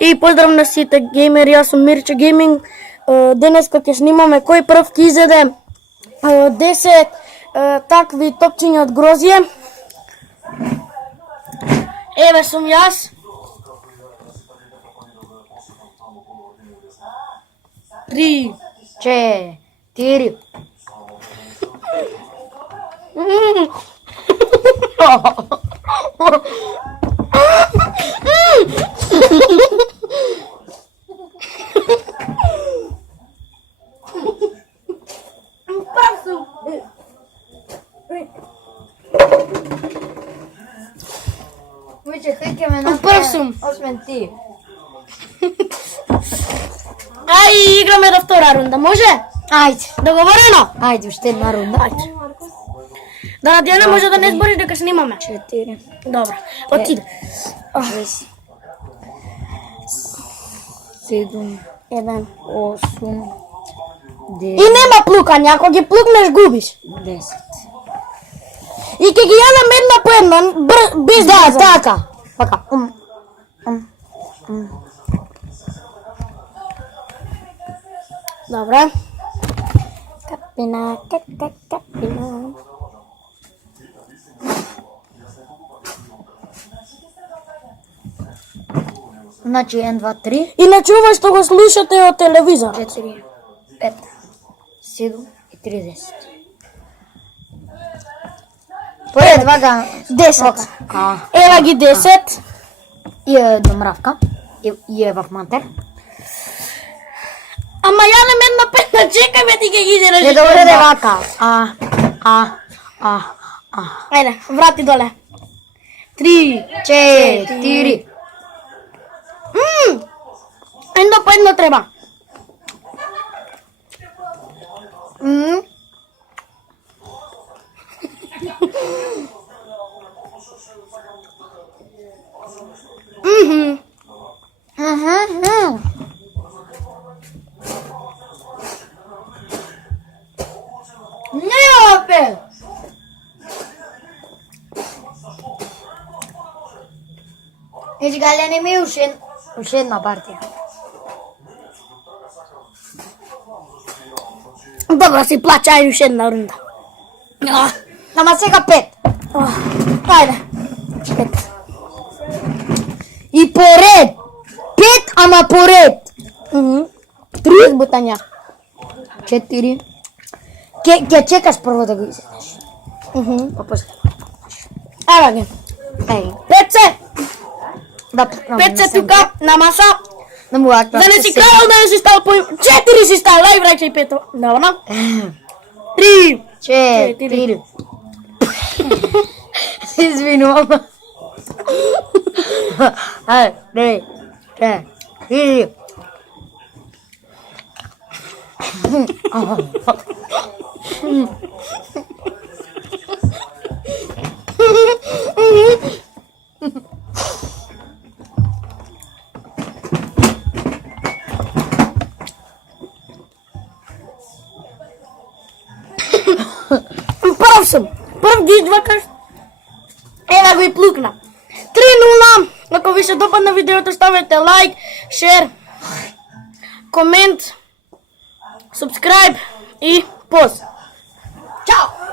И поздрав на сите геймери, јас сум Мирче Гейминг. Денеска ќе снимаме кој прв ќе изеде 10 такви топчиња од грозје. Еве сум јас. Три, Четири. Виче, хеке ме Прв. Осмен ти. Ај, играме до втора рунда, може? Ајде. Договорено? Ајде, уште една рунда. Ајде. Да, Надјана може да не збориш дека снимаме. 4. Добро, отиде. 6. 7. 1. 8. И нема плукање, ако ги плукнеш губиш. 10. И ќе ги јадам една по една, без Да, така. Така. Добре. Капина, капина. Значи 1, 2, 3. Иначе ова што го слушате од телевизор. 4, 5, 7 и 30. Поред вага 10. А, Ева ги 10. и е домравка. И е в мантер. Ама јадам една по една, чекај ме ти ќе ги изедеш. Не добре да вака. Ајде, врати доле. 3, 4. Едно по едно треба. Не, опе. Галja не ми уште една партија. Добро си плача, ајде уште една рунда. Ама сега 5. Ајде. 5. И поред. 5, ама поред. 3 бутања. 4. Ке чекаш прво да го изедеш. Па после. Ева ги. Еј. 5 Да, 5 тука на маса. Не му аква. Да не си карал да не си стал по 4 си стал, ај враќај пето. Добро. 3, 4. Се извинувам. Ајде, 4. Прв сум. Прв ги извакаш. Ева го и плукна. 3-0. Ако ви се допадна видеото, ставете лайк, шер, комент, субскрайб и пост. Чао!